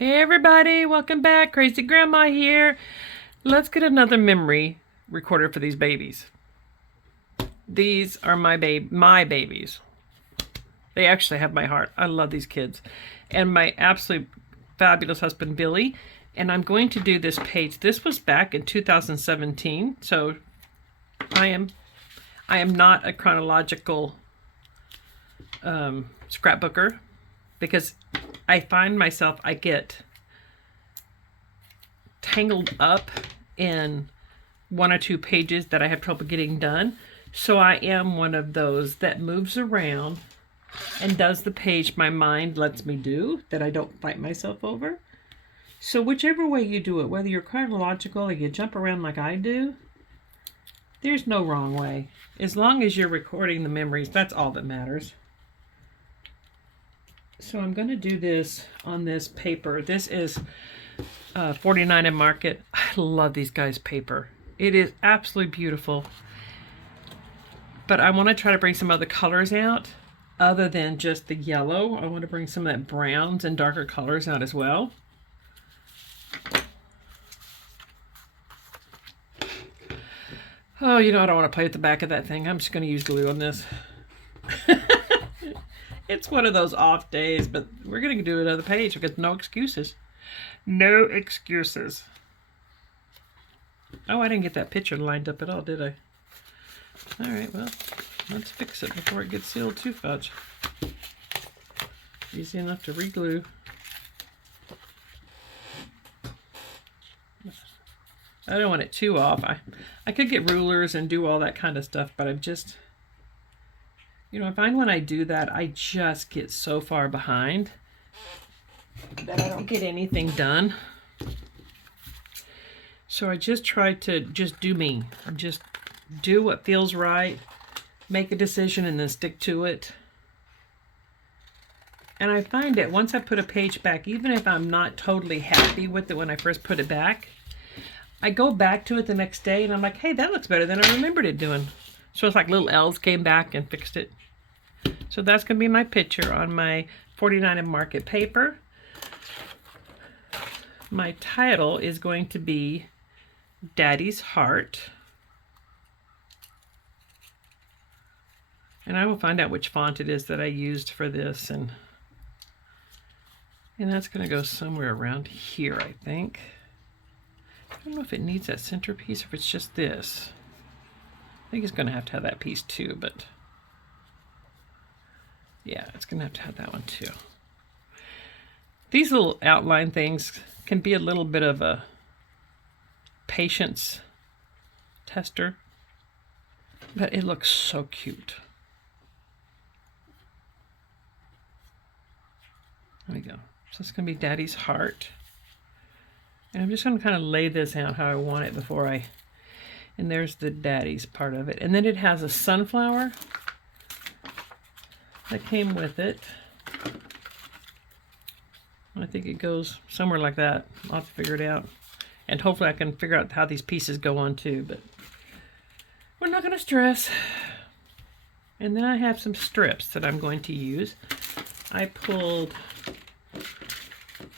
Hey everybody, welcome back. Crazy Grandma here. Let's get another memory recorder for these babies. These are my babies. They actually have my heart. I love these kids. And my absolute fabulous husband Billy. And I'm going to do this page. This was back in 2017. So I am not a chronological scrapbooker, because I find myself, I get tangled up in one or two pages that I have trouble getting done. So I am one of those that moves around and does the page my mind lets me do, that I don't fight myself over. So whichever way you do it, whether you're chronological or you jump around like I do, there's no wrong way. As long as you're recording the memories, that's all that matters. So I'm going to do this on this paper. This is 49 and Market. I love these guys' paper. It is absolutely beautiful. But I want to try to bring some other colors out other than just the yellow. I want to bring some of that browns and darker colors out as well. Oh, I don't want to play with the back of that thing. I'm just going to use glue on this. It's one of those off days, but we're going to do another page because no excuses. No excuses. Oh, I didn't get that picture lined up at all, did I? All right, well, let's fix it before it gets sealed too much. Easy enough to re-glue. I don't want it too off. I could get rulers and do all that kind of stuff, but I'm just... I find when I do that, I just get so far behind that I don't get anything done. So I just try to just do me. Just do what feels right, make a decision, and then stick to it. And I find that once I put a page back, even if I'm not totally happy with it when I first put it back, I go back to it the next day and I'm like, hey, that looks better than I remembered it doing. So it's like little L's came back and fixed it. So that's going to be my picture on my 49 and Market paper. My title is going to be Daddy's Heart. And I will find out which font it is that I used for this. And that's going to go somewhere around here, I think. I don't know if it needs that centerpiece or if it's just this. I think it's going to have that piece too, but yeah, it's going to have that one too. These little outline things can be a little bit of a patience tester, but it looks so cute. There we go. So it's going to be Daddy's Heart. And I'm just going to kind of lay this out how I want it before I... And there's the daddy's part of it. And then it has a sunflower that came with it. I think it goes somewhere like that. I'll have to figure it out. And hopefully I can figure out how these pieces go on too, but we're not going to stress. And then I have some strips that I'm going to use. I pulled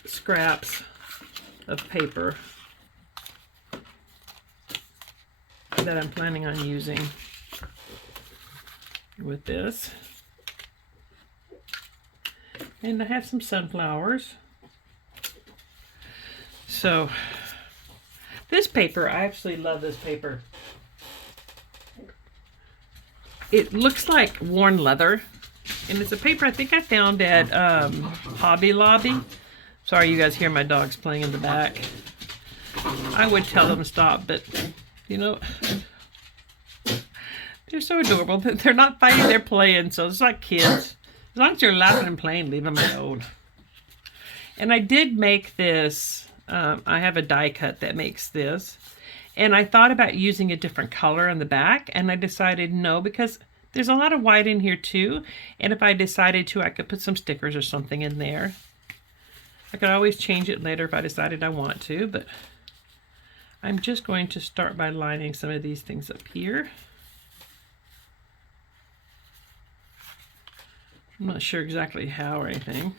scraps of paper that I'm planning on using with this. And I have some sunflowers. So this paper, I actually love this paper. It looks like worn leather. And it's a paper I think I found at Hobby Lobby. Sorry you guys hear my dogs playing in the back. I would tell them to stop, but they're so adorable. They're not fighting, they're playing, so it's like kids. As long as you're laughing and playing, leave them alone. And I did make this, I have a die cut that makes this. And I thought about using a different color on the back, and I decided no, because there's a lot of white in here too. And if I decided to, I could put some stickers or something in there. I could always change it later if I decided I want to, but I'm just going to start by lining some of these things up here. I'm not sure exactly how or anything.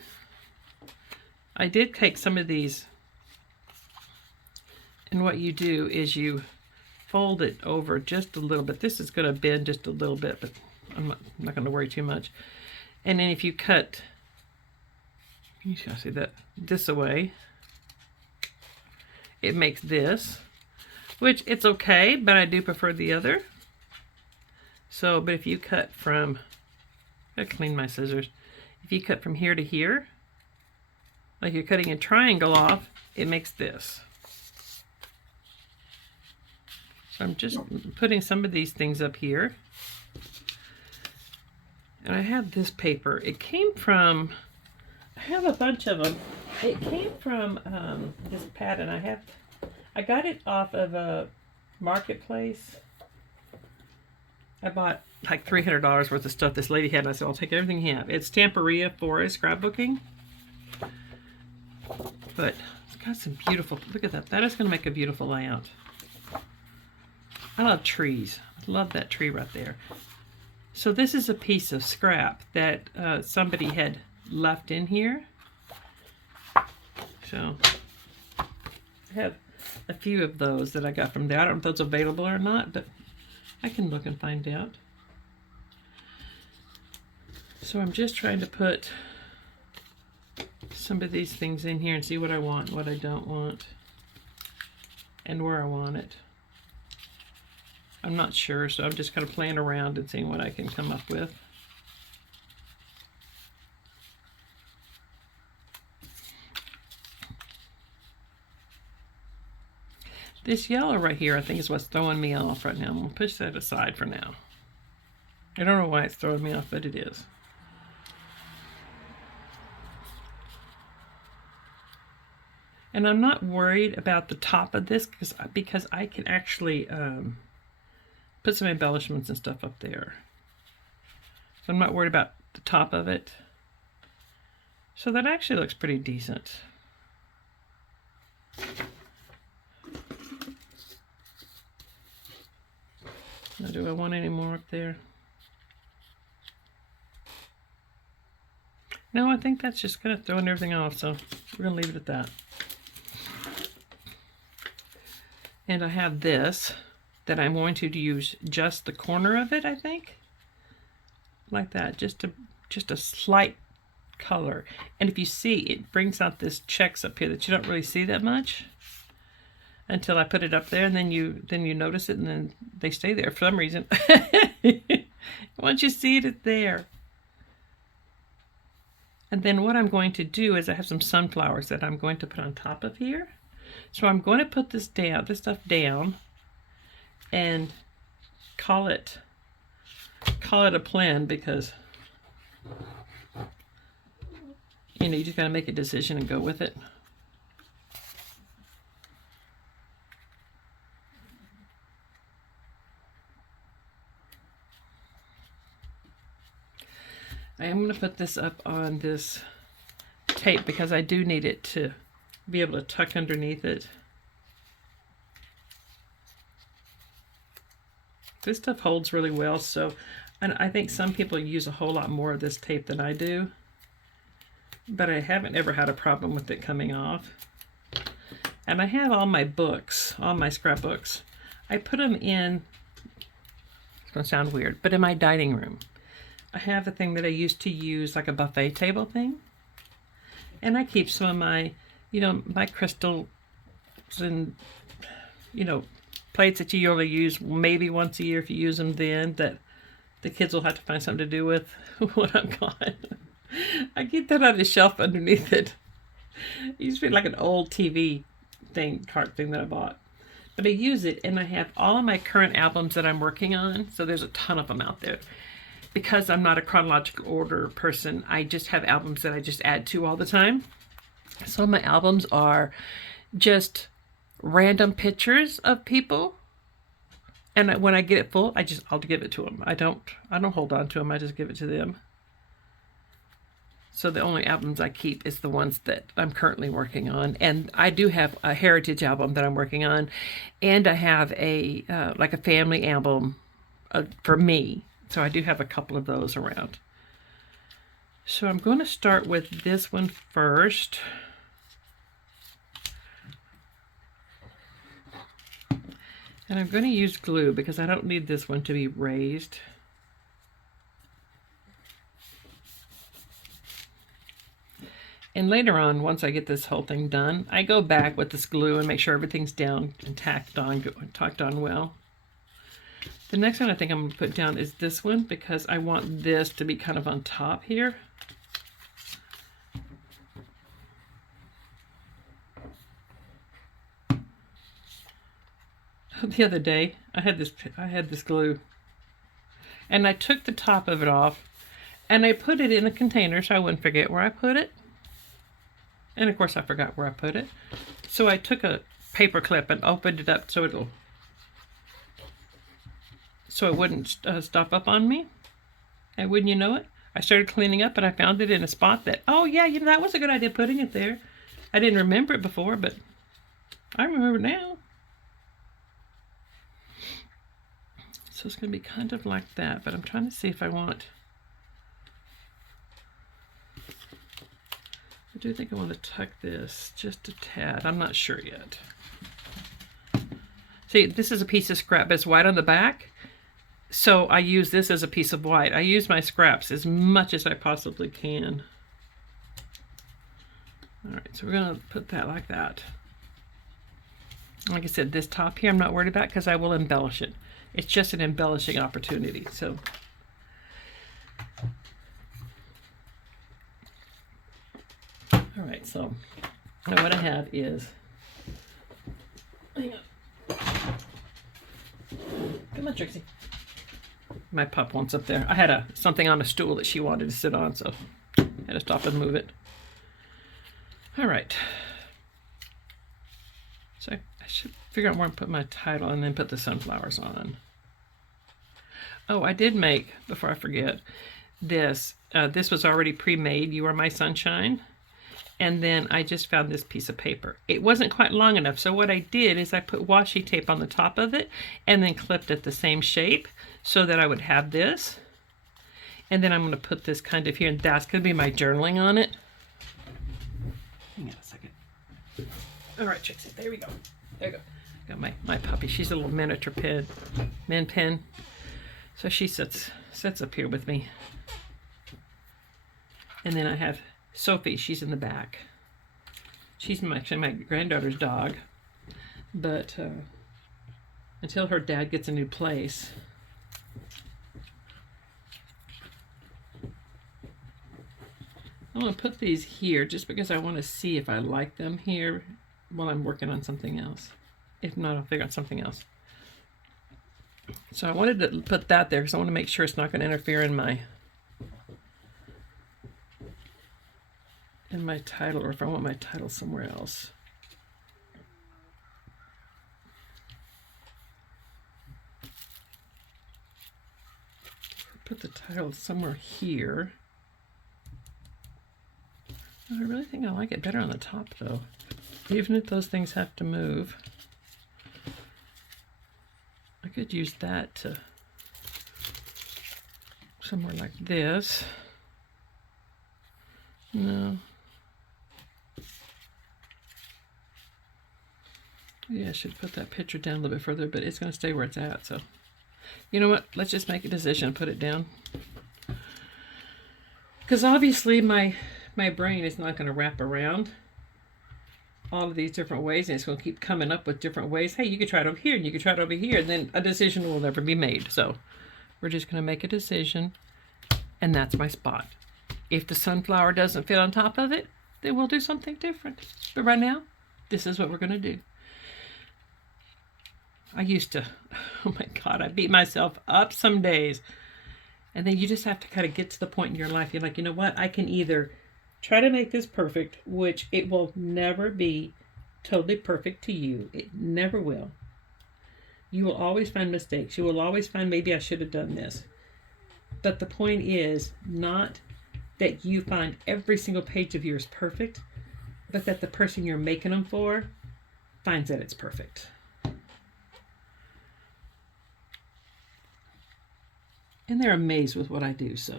I did take some of these, and what you do is you fold it over just a little bit. This is going to bend just a little bit, but I'm not going to worry too much. And then if you cut, you shall see that this away, it makes this, which it's okay, but I do prefer the other. So, but if you cut from, I clean my scissors. If you cut from here to here, like you're cutting a triangle off, it makes this. So I'm just putting some of these things up here. And I have this paper. It came from, I have a bunch of them. It came from this pattern. I got it off of a marketplace. I bought like $300 worth of stuff this lady had, and I said, I'll take everything you have. It's Tamperia Forest Scrapbooking. But it's got some beautiful, look at that. That is going to make a beautiful layout. I love trees. I love that tree right there. So this is a piece of scrap that somebody had left in here. So I have a few of those that I got from there. I don't know if those are available or not, but I can look and find out. So I'm just trying to put some of these things in here and see what I want, what I don't want, and where I want it. I'm not sure, so I'm just kind of playing around and seeing what I can come up with. This yellow right here, I think, is what's throwing me off right now. I'm going to push that aside for now. I don't know why it's throwing me off, but it is. And I'm not worried about the top of this because I can actually put some embellishments and stuff up there. So I'm not worried about the top of it. So that actually looks pretty decent. Now, do I want any more up there? No, I think that's just kind of throwing everything off, so we're going to leave it at that. And I have this that I'm going to use just the corner of it, I think. Like that, just a slight color. And if you see, it brings out this checks up here that you don't really see that much until I put it up there, and then you notice it, and then they stay there for some reason. Once you see it, it's there. And then what I'm going to do is I have some sunflowers that I'm going to put on top of here. So I'm going to put this stuff down, and call it a plan, because you know, you just got to make a decision and go with it. I am going to put this up on this tape because I do need it to be able to tuck underneath it. This stuff holds really well, so, and I think some people use a whole lot more of this tape than I do, but I haven't ever had a problem with it coming off. And I have all my books, all my scrapbooks. I put them in, it's going to sound weird, but in my dining room. I have a thing that I used to use, like a buffet table thing. And I keep some of my, you know, my crystals and, you know, plates that you only use maybe once a year if you use them then, that the kids will have to find something to do with when I'm gone. I keep that on the shelf underneath it. It used to be like an old TV thing, cart thing that I bought. But I use it, and I have all of my current albums that I'm working on, so there's a ton of them out there. Because I'm not a chronological order person, I just have albums that I just add to all the time. Some of my albums are just random pictures of people, and when I get it full, I'll give it to them. I don't hold on to them. I just give it to them. So the only albums I keep is the ones that I'm currently working on, and I do have a heritage album that I'm working on, and I have a like a family album for me. So I do have a couple of those around. So I'm going to start with this one first. And I'm going to use glue because I don't need this one to be raised. And later on, once I get this whole thing done, I go back with this glue and make sure everything's down and tacked on well. The next one I think I'm going to put down is this one because I want this to be kind of on top here. The other day, I had this glue, and I took the top of it off, and I put it in a container so I wouldn't forget where I put it. And of course I forgot where I put it. So I took a paper clip and opened it up so it wouldn't stop up on me. And wouldn't you know it, I started cleaning up and I found it in a spot that, oh yeah, you know, that was a good idea putting it there. I didn't remember it before, but I remember now. So it's going to be kind of like that, but I'm trying to see if I want... I do think I want to tuck this just a tad. I'm not sure yet. See, this is a piece of scrap, but it's white on the back. So I use this as a piece of white. I use my scraps as much as I possibly can. All right, so we're going to put that like that. Like I said, this top here I'm not worried about because I will embellish it. It's just an embellishing opportunity. So all right, so now what I have is, hang on. Come on, Trixie. My pup wants up there. I had something on a stool that she wanted to sit on, so I had to stop and move it. All right. So I should figure out where to put my title and then put the sunflowers on. Oh, I did make, before I forget, this. This was already pre-made, You Are My Sunshine. And then I just found this piece of paper. It wasn't quite long enough, so what I did is I put washi tape on the top of it and then clipped it the same shape so that I would have this. And then I'm going to put this kind of here, and that's going to be my journaling on it. Hang on a second. All right, Trixie, there we go. There you go. Got my puppy. She's a little miniature min pin. So she sits up here with me. And then I have Sophie, she's in the back. She's actually my granddaughter's dog, but until her dad gets a new place, I'm going to put these here just because I want to see if I like them here while I'm working on something else. If not, I'll figure out something else. So I wanted to put that there because I want to make sure it's not going to interfere in my title, or if I want my title somewhere else. Put the title somewhere here. I really think I like it better on the top though, even if those things have to move. I could use that to somewhere like this. No. Yeah, I should put that picture down a little bit further, but it's going to stay where it's at. So, you know what? Let's just make a decision and put it down. Because obviously my brain is not going to wrap around all of these different ways, and it's going to keep coming up with different ways. Hey, you could try it over here, and you could try it over here, and then a decision will never be made. So we're just going to make a decision, and that's my spot. If the sunflower doesn't fit on top of it, then we'll do something different. But right now, this is what we're going to do. I used to, oh my God, I beat myself up some days. And then you just have to kind of get to the point in your life. You're like, you know what? I can either try to make this perfect, which it will never be totally perfect to you. It never will. You will always find mistakes. You will always find maybe I should have done this. But the point is not that you find every single page of yours perfect, but that the person you're making them for finds that it's perfect. And they're amazed with what I do, so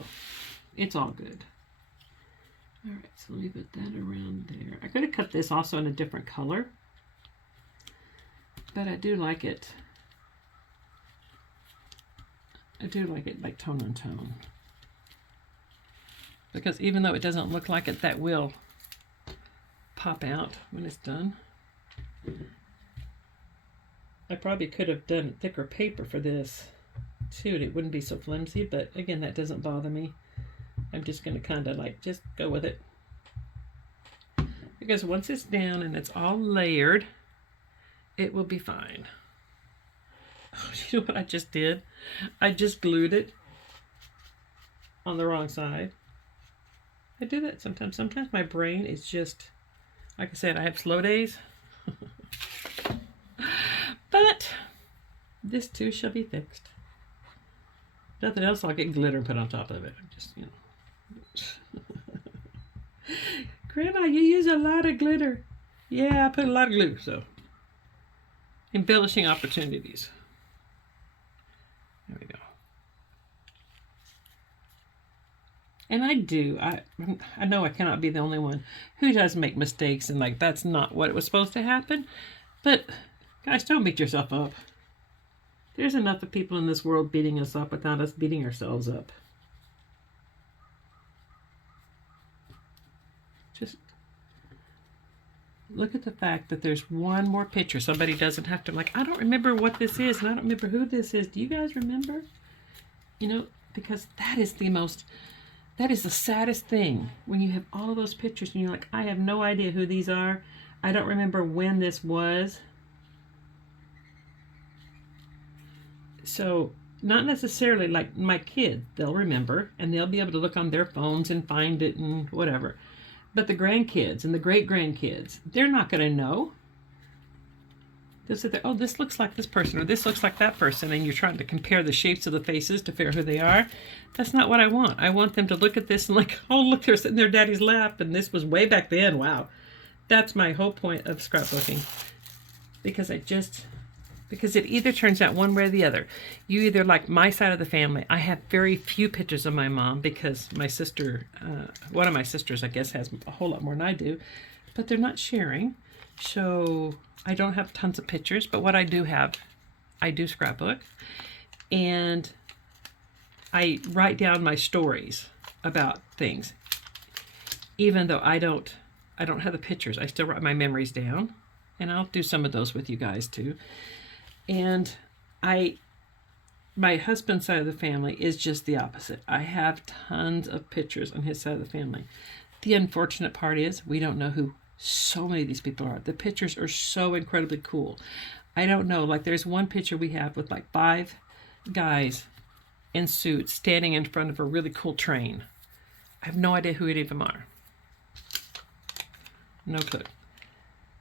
it's all good. All right, so let me put that around there. I could have cut this also in a different color, but I do like it I do like it like tone on tone. Because even though it doesn't look like it, that will pop out when it's done. I probably could have done thicker paper for this too, and it wouldn't be so flimsy, but again, that doesn't bother me. I'm just going to kind of like just go with it. Because once it's down and it's all layered, it will be fine. Oh, you know what I just did? I just glued it on the wrong side. I do that sometimes. Sometimes my brain is just, like I said, I have slow days. But this too shall be fixed. Nothing else, I'll get glitter and put on top of it. Just, you know. Grandma, you use a lot of glitter. Yeah, I put a lot of glue, so. Embellishing opportunities. There we go. And I know I cannot be the only one who does make mistakes, and like that's not what it was supposed to happen. But guys, don't beat yourself up. There's enough of people in this world beating us up without us beating ourselves up. Just look at the fact that there's one more picture. Somebody doesn't have to, like, I don't remember what this is, and I don't remember who this is. Do you guys remember? You know, because that is the saddest thing when you have all of those pictures and you're like, I have no idea who these are. I don't remember when this was. So not necessarily like my kids, they'll remember and they'll be able to look on their phones and find it and whatever. But the grandkids and the great-grandkids, they're not going to know. They'll sit there, oh, this looks like this person or this looks like that person, and you're trying to compare the shapes of the faces to figure out who they are. That's not what I want. I want them to look at this and like, oh, look, they're sitting in their daddy's lap, and this was way back then. Wow. That's my whole point of scrapbooking. Because it either turns out one way or the other. You either like my side of the family. I have very few pictures of my mom because my sister, one of my sisters, I guess, has a whole lot more than I do. But they're not sharing. So I don't have tons of pictures. But what I do have, I do scrapbook. And I write down my stories about things. Even though I don't have the pictures, I still write my memories down. And I'll do some of those with you guys too. And my husband's side of the family is just the opposite. I have tons of pictures on his side of the family. The unfortunate part is we don't know who so many of these people are. The pictures are so incredibly cool. I don't know, like there's one picture we have with like 5 guys in suits standing in front of a really cool train. I have no idea who any of them are. No clue.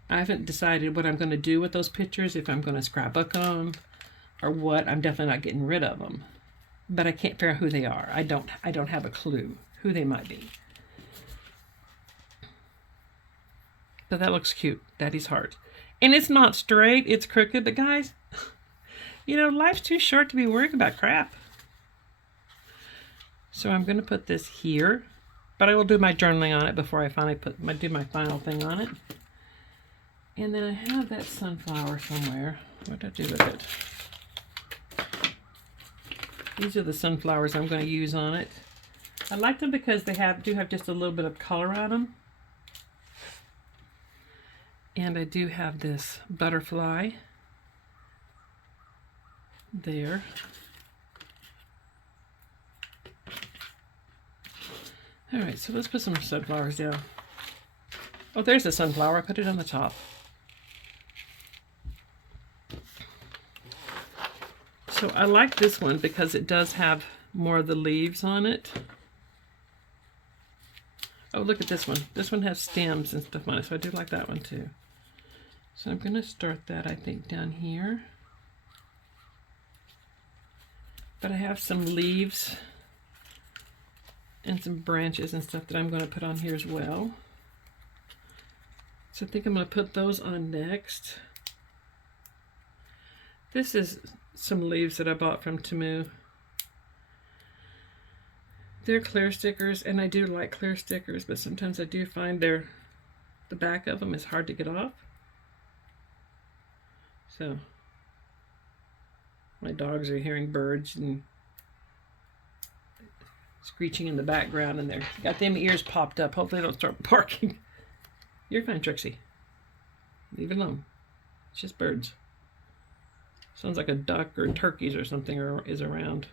I haven't decided what I'm going to do with those pictures, if I'm going to scrapbook them or what. I'm definitely not getting rid of them. But I can't figure out who they are. I don't have a clue who they might be. But that looks cute. Daddy's heart. And it's not straight, it's crooked. But guys, you know, life's too short to be worrying about crap. So I'm going to put this here. But I will do my journaling on it before I finally do my final thing on it. And then I have that sunflower somewhere. What did I do with it? These are the sunflowers I'm going to use on it. I like them because they do have just a little bit of color on them. And I do have this butterfly there. All right, so let's put some sunflowers down. Oh, there's a sunflower. I put it on the top. So I like this one because it does have more of the leaves on it. Oh, look at this one. This one has stems and stuff on it, so I do like that one too. So I'm going to start that, I think, down here. But I have some leaves and some branches and stuff that I'm going to put on here as well. So I think I'm going to put those on next. This is some leaves that I bought from Temu. They're clear stickers, and I do like clear stickers, but sometimes I do find the back of them is hard to get off. So my dogs are hearing birds and screeching in the background, and they're got them ears popped up. Hopefully they don't start barking. You're fine, Trixie. Leave it alone. It's just birds. Sounds like a duck or turkeys or something is around.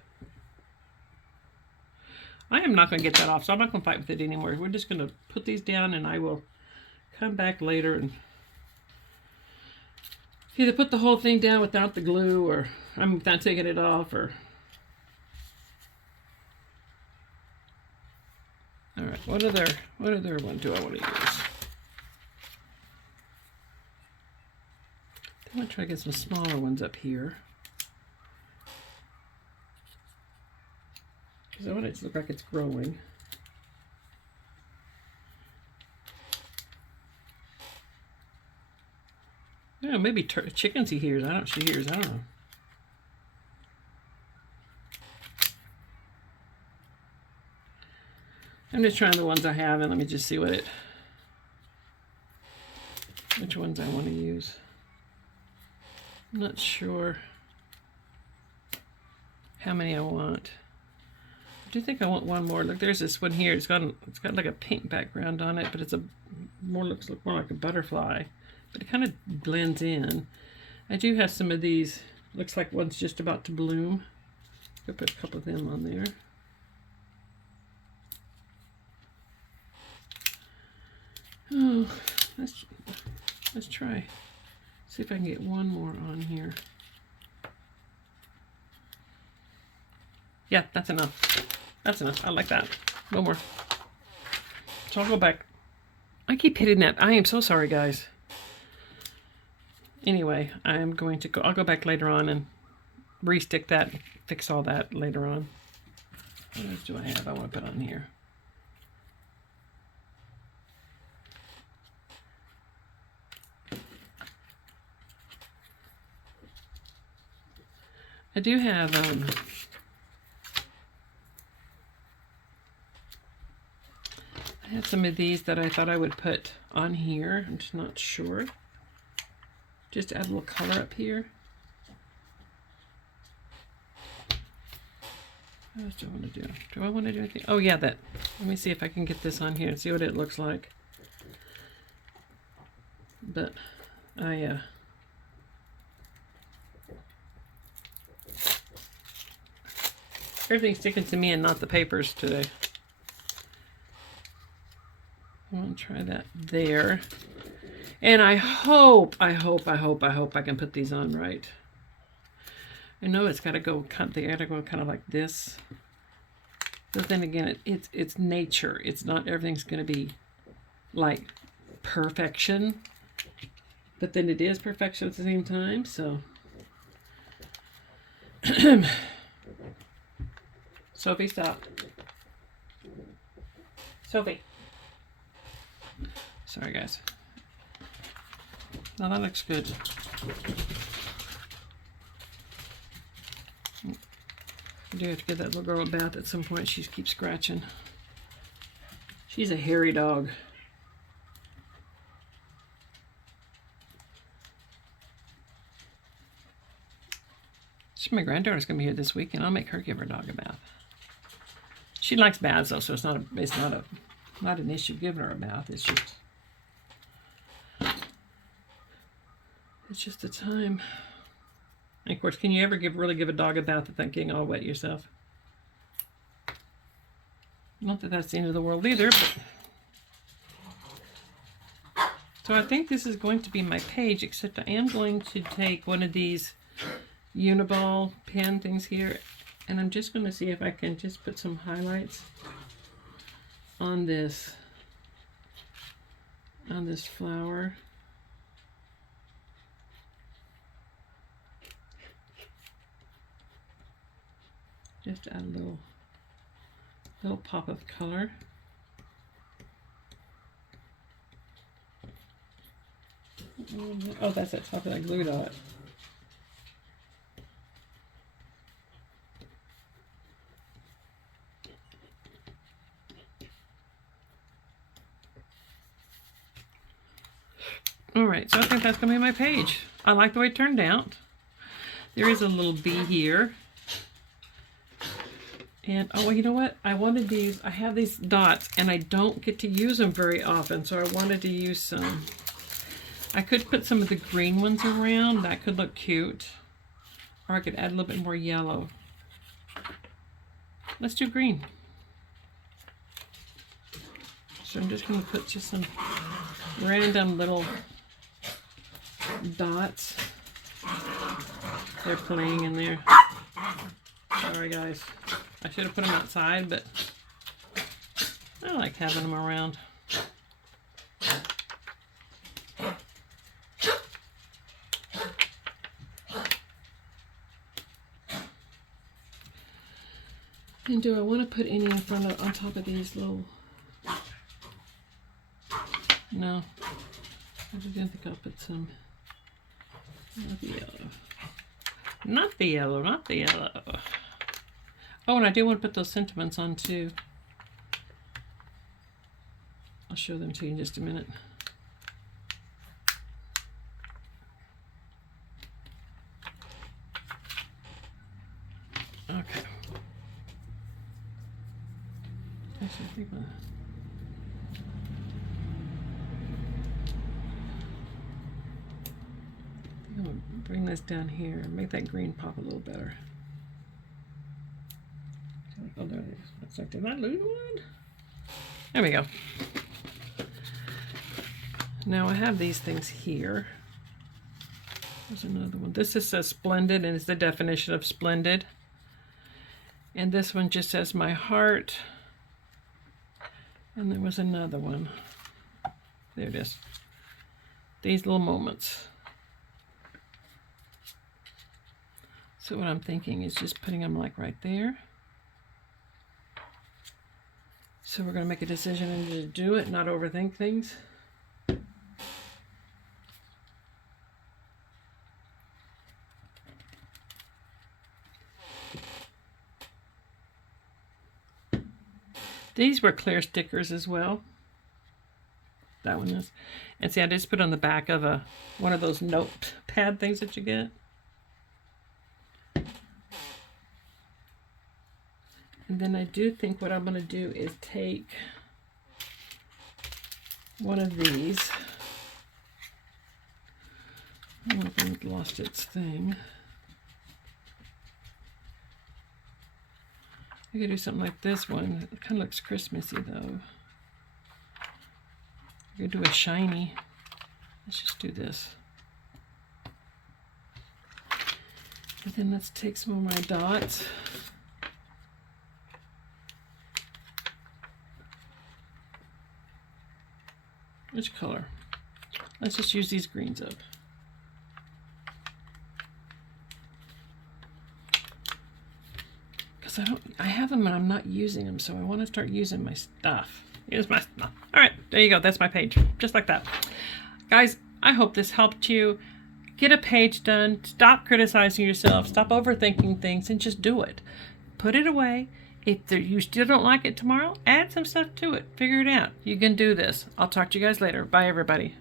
I am not going to get that off, so I'm not going to fight with it anymore. We're just going to put these down, and I will come back later and either put the whole thing down without the glue, or I'm not taking it off, or... Alright, what other one do I want to use? I'm going to try to get some smaller ones up here. Because I want it to look like it's growing. Yeah, maybe chickens she hears. I don't know. I'm just trying the ones I have, and let me just see which ones I want to use. I'm not sure how many I want. I do think I want one more. Look, there's this one here. It's got like a pink background on it, but it's looks more like a butterfly. But it kind of blends in. I do have some of these. Looks like one's just about to bloom. I'll put a couple of them on there. Oh, let's try. See if I can get one more on here. Yeah, that's enough. That's enough. I like that. No more. So I'll go back. I keep hitting that. I am so sorry, guys. Anyway, I am going to go. I'll go back later on and re-stick that, fix all that later on. What else do I have I want to put on here? I do have I have some of these that I thought I would put on here. I'm just not sure. Just add a little color up here. What else do I want to do? Do I want to do anything? Oh yeah, that. Let me see if I can get this on here and see what it looks like. But everything's sticking to me and not the papers today. I want to try that there. And I hope I can put these on right. I know it's got to go they got to go kind of like this. But then again, it's nature. It's not everything's going to be like perfection. But then it is perfection at the same time, so Sophie, stop. Sophie. Sorry, guys. No, that looks good. I do have to give that little girl a bath at some point. She keeps scratching. She's a hairy dog. My granddaughter's gonna be here this weekend. I'll make her give her dog a bath. She likes baths though, so it's not an issue giving her a bath. It's just the time. And of course, can you ever really give a dog a bath without getting all wet yourself? Not that that's the end of the world either, but so I think this is going to be my page, except I am going to take one of these Uniball pen things here, and I'm just going to see if I can just put some highlights on this flower. Just add a little pop of color. Oh, that's that top that I glued on it. Alright, so I think that's going to be my page. I like the way it turned out. There is a little bee here. And, oh, well, you know what? I wanted these, I have these dots, and I don't get to use them very often, so I wanted to use some. I could put some of the green ones around. That could look cute. Or I could add a little bit more yellow. Let's do green. So I'm just going to put just some random little dots. They're playing in there. Sorry, guys. I should have put them outside, but I like having them around. And do I want to put any in front of, on top of these little? No. I didn't think I'll put some. Not the yellow. Not the yellow, not the yellow. Oh, and I do want to put those sentiments on too. I'll show them to you in just a minute. Okay. Actually, I think I'm gonna bring this down here and make that green pop a little better. Oh, there it is. Looks like, did I lose one? There we go. Now I have these things here. There's another one. This just says splendid, and it's the definition of splendid. And this one just says my heart. And there was another one. There it is. These little moments. So what I'm thinking is just putting them like right there. So we're going to make a decision and just do it, not overthink things. These were clear stickers as well. That one is. And see, I just put on the back of one of those notepad things that you get. And then I do think what I'm going to do is take one of these. I don't know if it lost its thing. I could do something like this one. It kind of looks Christmassy though. I could do a shiny. Let's just do this. And then let's take some of my dots. Which color? Let's just use these greens up. Because I have them and I'm not using them, so I want to start using my stuff. Use my stuff. All right, there you go. That's my page, just like that. Guys, I hope this helped you. Get a page done. Stop criticizing yourself. Stop overthinking things and just do it. Put it away. If you still don't like it tomorrow, add some stuff to it. Figure it out. You can do this. I'll talk to you guys later. Bye, everybody.